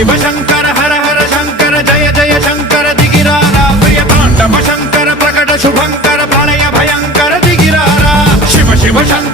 शिव शंकर हर हर शंकर जय जय शंकर दिगिरारा प्रिय तांडव शंकर प्रकट शुभंकर प्रलय भयंकर दिगिरारा शिव शिव शंकर